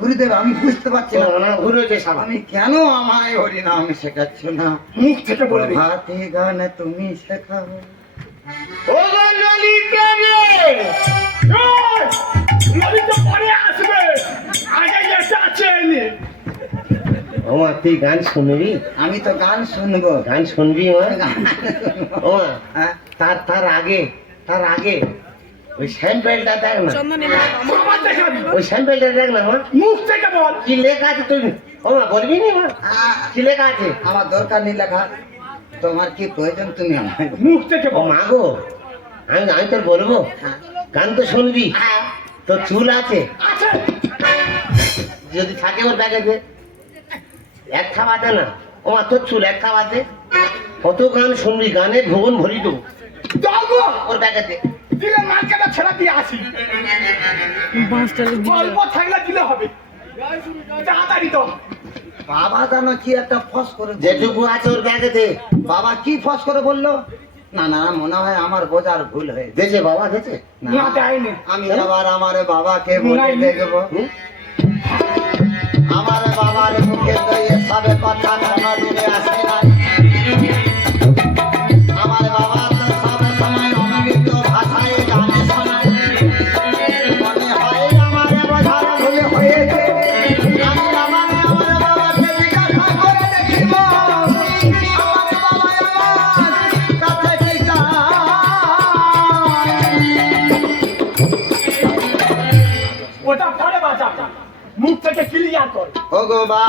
গুরুদেব আমি বুঝতে পারছি না আমি আমি কেন আমায় হরিনাম শেখাচ্ছ না? মুখ থেকে বলবি। হাতে গান তুমি শেখাও। ও গো ললিতা রে, ললিতা পরে আসবে, আগে যেটা আছে নে। ও মা, তুই গান শুনবি? আমি তো গান শুনবো। গান শুনবি মা? ও মা, হ্যাঁ? তার আগে ওই স্যাম্পেলটা দেখ না। ওই স্যাম্পেলটা দেখ না মা। মুখ থেকে বল কি লেখা আছে তুই। ও মা বলবি না মা, কি লেখা আছে? আমার দরকার নেই লেখা, তোমার কি প্রয়োজন তুমি আমায় বলো। মুখ থেকে ও মা গো, আমি তোর বলবো, গান তো শুনবি। তোর চুল আছে? যদি থাকে ওর ব্যাগে দে, এক খাওয়াতে না। ও মা, তোর চুল এক খাওয়াতে, কত গান শুনবি, গানের ভুবন ভরি তো ওর ব্যাগে দে। দিলে মার্কেটে ছেড়া দিয়ে আসি, গল্প থাকলে দিলে হবে, তাড়াতাড়ি তো। বাবা জানো কি একটা ফস করে বললো। যেটুকু আছে ওর ব্যাগে দে। বাবা কি ফস করে বললো? না না, মনে হয় আমার বোঝার ভুল হয়ে দেছে বাবা, দেছে না, না দেয়নি। আমি আবার আমার বাবাকে বলে দেখবো। আমার বাবার মুখে তো এসব কথা কোনোদিনে আসে না। আমার বাবা তো সব সময় অনবিত ভাষায় গানে শোনায়। মনে হয় আমার বোঝার ভুল হয়েছে। আমি আমার বাবাকে জিজ্ঞাসা করে দেখিব। আমার বাবা আমার কাছে কি চায়? ওটা পরে বাজা, মুখ থেকে ক্লিয়ার কর। ও গো বাবা,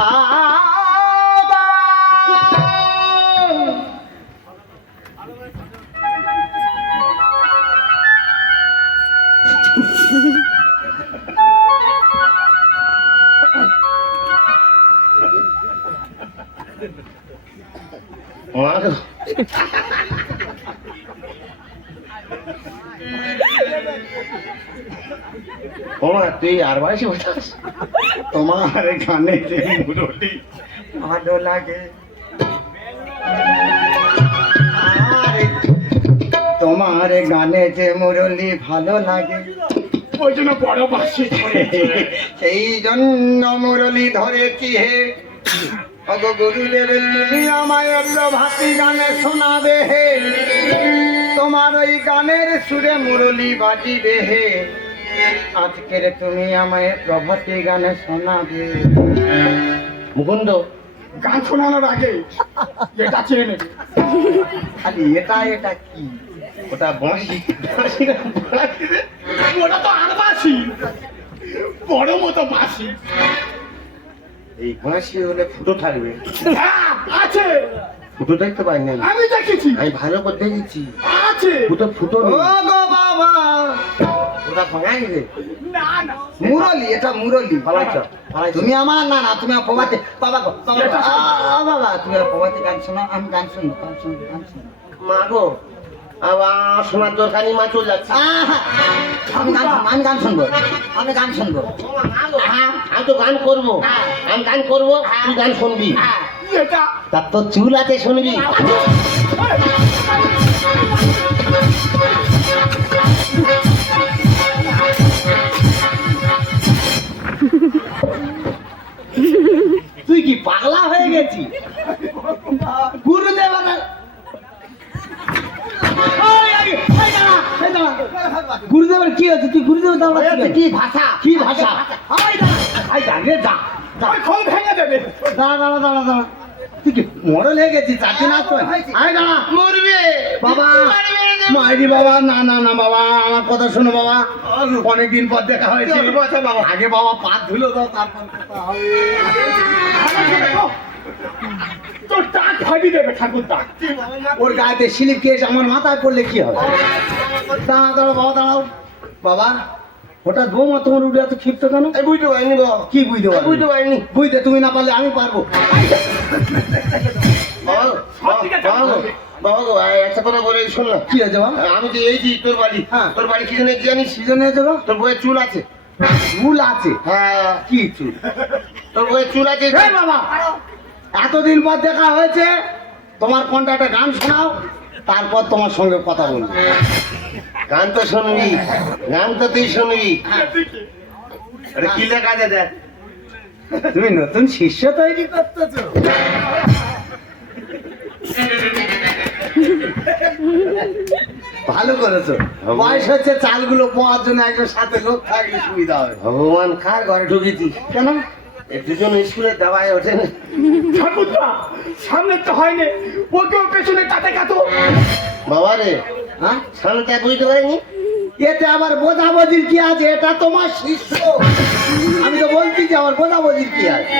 ওমা, তুই আর বয়সে বলছিস? তোমার গানে যে মুরলি ভালো লাগে, তোমার গানে যে মুরলি ভালো লাগে, ওই জন্য বড় বাসি সেই জন্য মুরলি ধরেছি হে। ওগো গুরুদেব, তুমি আমায় প্রভাতী গানে শোনাবে হে। তোমার ওই গানের সুরে মুরলি বাজিবে হে। আজকের তুমি আমায় প্রভাতী গানে শোনাবে। মুকুন্দ, গান শোনানোর আগে এটা চেয়ে নেবে। খালি এটা কি? ওটা বাঁশি। ওটা তো আর বাঁশি, বড় মতো বাঁশি। এই বাঁশি হলে ফুটো থাকবে। আছে, ফুটো দেখতে পাই না। আমি দেখেছি, আমি ভালো করে দেখেছি, আছে ফুটো। ও গো বাবা, ওটা ভাঙাই রে। না না, মুরলি, এটা মুরলি। পালাইছ। তুমি আমার না না, তুমি প্রভাতে বাবা গো, বাবা তুমি প্রভাতে গান শোনো। আমি গান শুনবো। মা গো, আবার শোনার দরকার নেই, মা চলে যাচ্ছে। আমি গান শুনবো। আমি তো গান করবো, আমি গান করবো, তুই গান শুনবি। তার তো চুল আছে, শুনবি। তুই কি পাগলা হয়ে গেছি? গুরুদেব গুরুদেবের কি হচ্ছে? তুই গুরুদেব কি ভাষা? কি ভাষা? দাঁড়া, তুই কি মরল হয়ে গেছিস? 4 দিন আসতো। মরবে বাবা, মাইরি বাবা, না বাবা, আমার কথা শোনো বাবা। অনেকদিন পর দেখা হয়েছে বাবা। আগে বাবা পা ধুলো দাও, তারপর কথা হবে। তোর টাক ভাবি দেবে ঠাকুর টাক। ওর গায়েতে স্লিপ কেস আমার মাথায় পড়লে কি হবে? দাঁড়াও বাবা, দাঁড়াও বাবা। ওটা বৌমা তোমার উঠে এত ক্ষিপ্ত কেন? বুঝতে পারিনি গো। কি বুঝতে পারিনি? বুঝতে তুমি না পারলে আমি পারবো। বাবা গো, একটা কথা বলে শোন না। কি হয়েছে বাবা? আমি যে এই যে তোর বাড়ি, হ্যাঁ। তোর বাড়ি কি জন্য জানিস? সিজনে হয়েছে গো? তোর বইয়ের চুল আছে। চুল আছে? হ্যাঁ, কি চুল? তোর বইয়ের চুল আছে। এই বাবা, এতদিন পর দেখা হয়েছে, তোমার কোনটা একটা গান শোনাও, তারপর তোমার সঙ্গে কথা বলবো। গান তো শুনবি, গান তো তুই শুনবি। আরে কি লেখা আছে দেখ। তুমি নতুন শিষ্য তৈরি করতেছো? ভালো করেছো। বয়স হচ্ছে চালগুলো পোয়ার জন্য একজন সাথে লোক থাকলে সুবিধা হবে। ভগবান কার ঘরে ঢুকেছি কেন? এই দুজন স্কুলে দাবায় ওঠে না। ঠাকুরদা সামনে তো হয়নি, ওকেও পেছনে তাতে কাতো। বাবা রে, হ্যাঁ, সামনেটা বুঝতে পারিনি। এতে আবার বোঝাবুঝির কি আছে? এটা তোমার শিষ্য। আমি তো বলছি যে আমার বোঝাবুঝির কি আছে।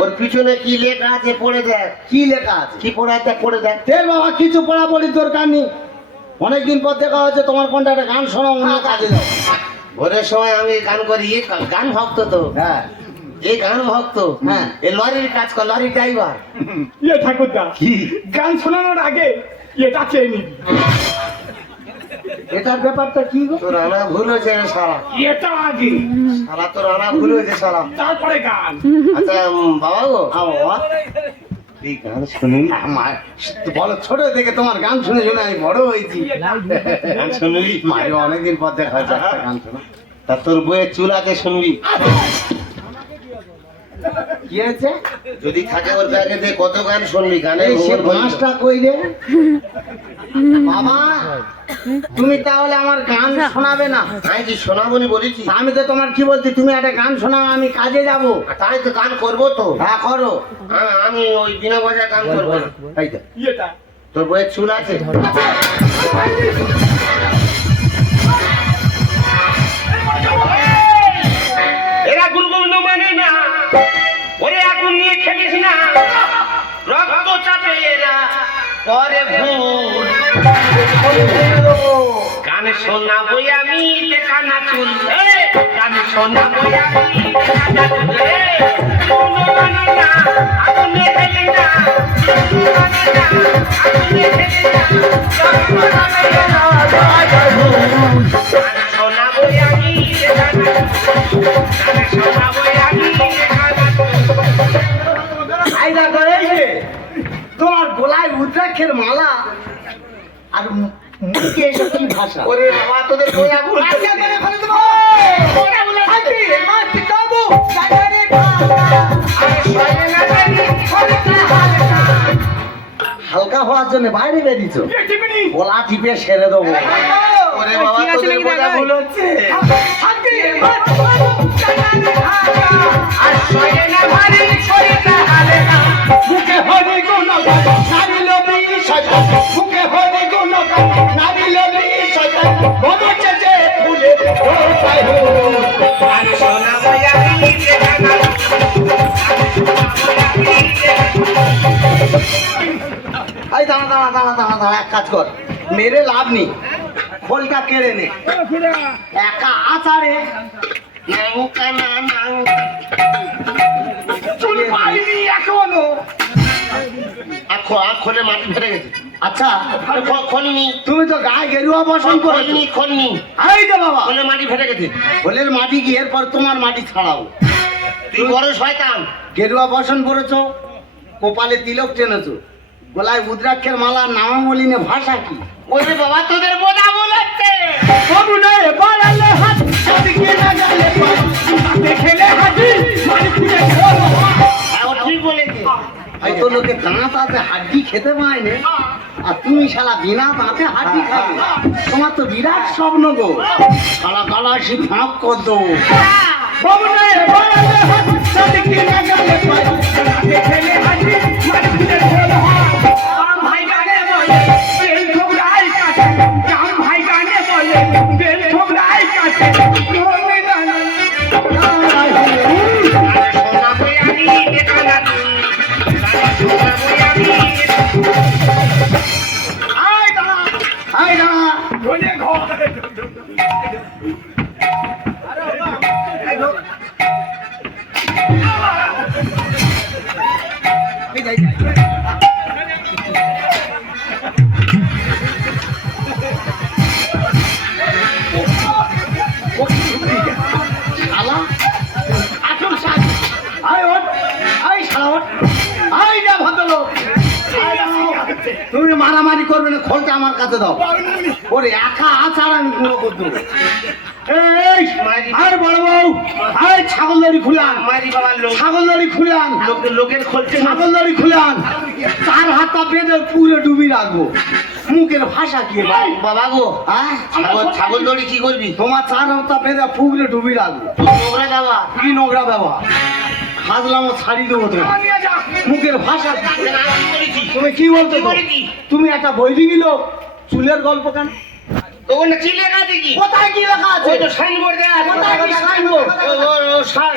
ওর পিছনে কি লেখা আছে পড়ে দেখ। কি লেখা আছে? কি পড়ে আছে পড়ে দেখ। তেল বাবা, কিছু পড়াপড়ির দরকার নেই। অনেকদিন পর দেখা হচ্ছে, তোমার কোনটা একটা গান শোনাও, অন্য কাজে যাও। ভোরের সময় আমি গান করি, এ গান ভক্ত তো। হ্যাঁ, এই গান ভক্ত। হ্যাঁ। এ লরির কাজ কর, লরি ড্রাইভার। ইয়ে ঠাকুরদা, কি? গান শোনানোর আগে এটা চেয়ে নিবি। এটার ব্যাপারটা কি গো? তোর আনা ভুল হয়েছে রে সারা। এটা আগে, সারা তোর আনা ভুল হয়েছে সারা। তারপরে গান। আচ্ছা বাবা গো, হ্যাঁ বাবা, এই গান শুনবি? আমার বলো, ছোট থেকে তোমার গান শুনে শুনে আমি বড় হয়েছি। গান শুনবি? মায়ের অনেকদিন পর দেখা হচ্ছে, একটা গান শোনা। তা তোর বইয়ের চুল আছে শুনবি? কি হয়েছে? যদি থাকে ওর ব্যাগে দিয়ে কত গান শুনবি? গানের এই সে ভোর ভোর। বাঁশটা কইলে বাবা, তুমি তাহলে আমার গান শোনাবে না? আমি কি শোনাবনি বলেছি? আমি তো তোমার কি বলছি, তুমি একটা গান শোনাও, আমি কাজে যাব। তাই তো গান করবো তো। হ্যাঁ, করো। আমি ওই বিনা পয়সা গান করবো না। এই তো। ইয়েটা তোর বইয়ের চুল আছে? এরা গুরুগোবিন্দ মানে না, ওরে আগুন নিয়ে খেলিস না, রক্ত চাপে এরা করে ভুল। গান শোনাবই আমি দেখা না চুল, গান শোনাবই আমি দেখা না চুল। কোনো মানে না, আগুনে খেলি না, কোনো মানে না, আগুনে খেলি না, রক্ত চাপে এরা করে ভুল। গান শোনাবই আমি দেখা না চুল, গান শোনাবই আমি দেখা না চুল। আইদা করে এই যে, তোমার গলায় রুদ্রাক্ষের মালা আর মুখে এসব কি ভাষা? ওরে বাবা, তোদের গোয়া ভুল করছে। হালকা হওয়ার জন্য বাইরে বেরিয়েছ, টিপিনি। গলা টিপে সেরে দেবো। ওরে বাবা, তোদের গোয়া ভুল হচ্ছে। আর সয়ে না ভারী শরীরটা হালে না। মুখে হরি গুণ নারী লবি শয়তান, মুখে হরি গুণ নারী লবি শয়তান, বদছে যে ফুলে ওটাই হুল। আর সোনা ভাইয়া দিতে জানা, এই দাঁড়া দাঁড়া দাঁড়া দাঁড়া দাঁড়া, এক কাজ কর, মেরে লাভ নেই, খোলটা কেড়ে নে। একা আচারে নাঙ্কা না নাং। চুল পাইনি এখনো। খোলে মাটি ফেটে গেছে। আচ্ছা, খোলনি, তুমি তো গায়ে গেরুয়া বসন করেছো। খোলনি, খোলনি, এই যে বাবা, খোলে মাটি ফেটে গেছে। খোলের মাটি কি এরপর তোমার মাটি ছাড়াও? তুই বড় শয়তান। গেরুয়া বসন পরেছো, কপালে তিলক টেনেছো, গলায় রুদ্রাক্ষের মালা, নামামলিনে ভাষা কি? ওরে বাবা, তোদের বোঝা ভুল হচ্ছে। বাবুনে বাড়ালে হাত, চাঁদকে লাগালে পাই, দেখেলে হাতি, মারি খুঁজে খেলো। হ্যাঁ, ও ঠিক বলেছে। হয়তো লোকে দাঁত আছে হাড্ডি খেতে পায়নি, আর তুমি শালা বিনা দাঁতে হাড্ডি খাবে। তোমার তো বিরাট স্বপ্ন গো, শালা গালাসি ফাঁক কর দেবো। বাবুনে বাড়ালে হাত, চাঁদকে লাগালে পাই, দেখেলে হাতি, মারি খুঁজে খেলো। কাম ভাই গানে বলে, বেল ঠোকরাই কাছে, কাম ভাই গানে বলে, বেল ঠোকরাই কাছে। রোনে গানে, আর সোনা বই আমি দেখা না তুই, সোনা বই আমি। আয় দাঁড়া, আয় দাঁড়া। রোনে ঘর। শালা আসল সাজ। আয় ওঠ, আয় শালা ওঠ, আয় যা ভদ্রলোক। আয় দাঁড়াও। তুমি মারামারি করবে না, খোলটা আমার কাছে দাও। ওরে একা আচার আমি গুঁড়ো করে দেবো। এই আর বড় বউ আর ছাগল দড়ি খুলান মারি বাবার লোক ছাগল দড়ি খুলান লোকের খোলছে না। ছাগল দড়ি খুলান চার হাতটা বেঁধে পুরো ডুবি রাখবো মুখের ভাষা কি ভাই বাবা গো, হ্যাঁ ছাগল দড়ি কি করবি? তোমার চার হাতটা বেঁধে পুরো ডুবি রাখবো নোংরা যাওয়া কি নোংরা ব্যবহার হাজলামো ছাড়ি দেবো তোমার মুখের ভাষা তুমি কি বলতে কি বলেছি? তুমি একটা বই দিল চুলের গল্প কেন ওখানে কি লেখা আছে কি? কোথায় কি লেখা আছে ওই তো সাইনবোর্ড দেয়া আছে। কোথায় কি সাইনবোর্ড?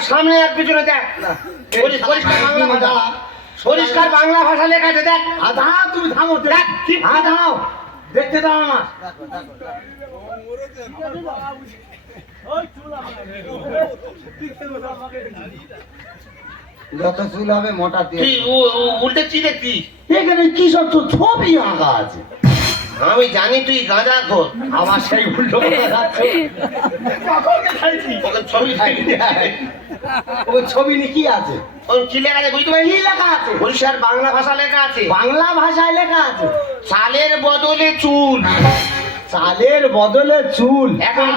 সামনে আর পিছনে দেখ। পরিষ্কার বাংলা ভাষা। পরিষ্কার বাংলা ভাষা লেখা আছে দেখ। দাঁড়াও তুমি থামো দেখ হ্যাঁ দাঁড়াও দেখতে দাও আমার যত চুল হবে মোটা দিয়ে তুই উল্টে কি দেখছিস? এখানে কি সব তো ছবি আঁকা আছে আমি জানি তুই গাঁজা খোর। আমার সেই উল্টো কথা যাচ্ছে। ওকে ছবি খাইনি। ওই ছবি নিয়ে কি আছে ওর কি লেখা আছে বুঝতে পারলি? কি লেখা আছে পরিষ্কার বাংলা ভাষা লেখা আছে। বাংলা ভাষায় লেখা আছে চালের বদলে চুল। চালের বদলে চুল এখন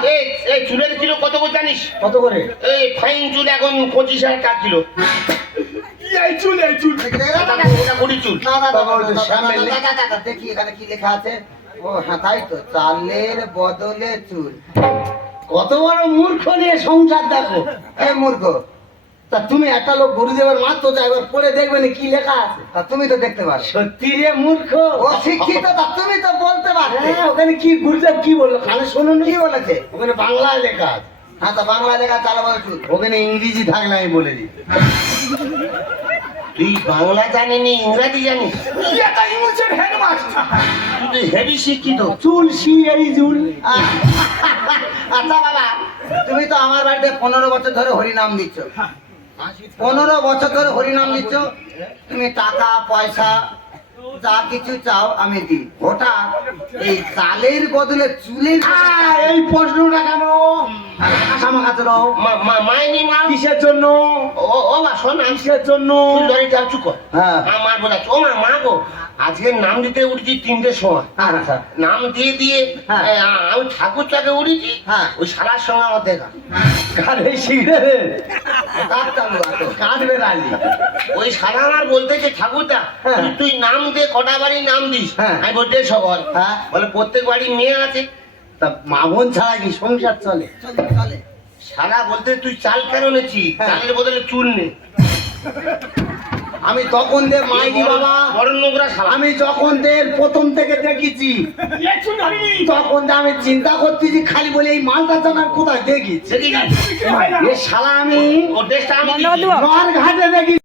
এই চুলের কিলো কত করে জানিস? কত করে এই ফাইন চুল এখন 25,000 টাকা কিলো। এই চুল ওটা কুড়ি চুল। বাবা, ওই তো শ্যামের লেখা। দেখি এখানে কি লেখা আছে। ও হ্যাঁ তাই তো, চালের বদলে চুল। কত বড় মূর্খ নিয়ে সংসার দেখো এই মূর্খ, তা তুমি একটা লোক গুরুদেবের মাত্র যা একবার পড়ে দেখবে না কি লেখা আছে তা তুমি তো দেখতে পারো। সত্যি রে মূর্খ ও শিক্ষিত, তা তুমি তো বলতে পারবে। হ্যাঁ, ওখানে কি গুরুদেব কি বললো কানে শোনো কি বলেছে? ওখানে বাংলায় লেখা আছে হ্যাঁ তা বাংলা লেখা চালের বদলে চুল। ওখানে ইংরেজি থাকলে আমি বলে দিই তুই বাংলা জানিনি ইংরাজি জানিস? তুই হেভি শিক্ষিত। চুল সি এই চুল আচ্ছা বাবা, তুমি তো আমার বাড়িতে 15 বছর ধরে হরিনাম দিচ্ছ। 15 বছর ধরে হরিনাম দিচ্ছ। তুমি টাকা পয়সা যা কিছু চাও আমি দিই। হঠাৎ এই চালের বদলে চুলের এই প্রশ্নটা কেন আমার কাছে নাও মাইনি মা কিসের জন্য ও মা শোন আমি কিসের জন্য তুই লরিটা চুপ কর। হ্যাঁ আমার বলা ও মা গো, আজকে নাম দিতে উঠেছি 3টের সময়। আচ্ছা নাম দিয়ে দিয়ে হ্যাঁ। আমি ঠাকুরটাকে উঠেছি। হ্যাঁ। ওই শালার সঙ্গে আমার দেখা। কারে শিখে কাজ চালু আছে। কাটবে রাজি ওই শালা আমার বলতেছে ঠাকুরটা হ্যাঁ। তুই নাম দে, কটা বাড়ি নাম দিস? হ্যাঁ। আমি বলতে সবর। হ্যাঁ। বলে প্রত্যেক বাড়ি মেয়ে আছে। তা মা বোন ছাড়া কি সংসার চলে চলে চলে। শালা বলতে তুই চাল কেন নেছিস? হ্যাঁ। চালের বদলে চুল নে। আমি তখন দে মাইনি বাবা বড় নোংরা শালা। আমি যখন দের প্রথম থেকে দেখেছি তখন দে আমি চিন্তা করতেছি খালি বলে এই মালটা জানার কোথায় দেখি দেখি এ শালা আমি ওর দেশটা আমি নর ঘাটে দেখি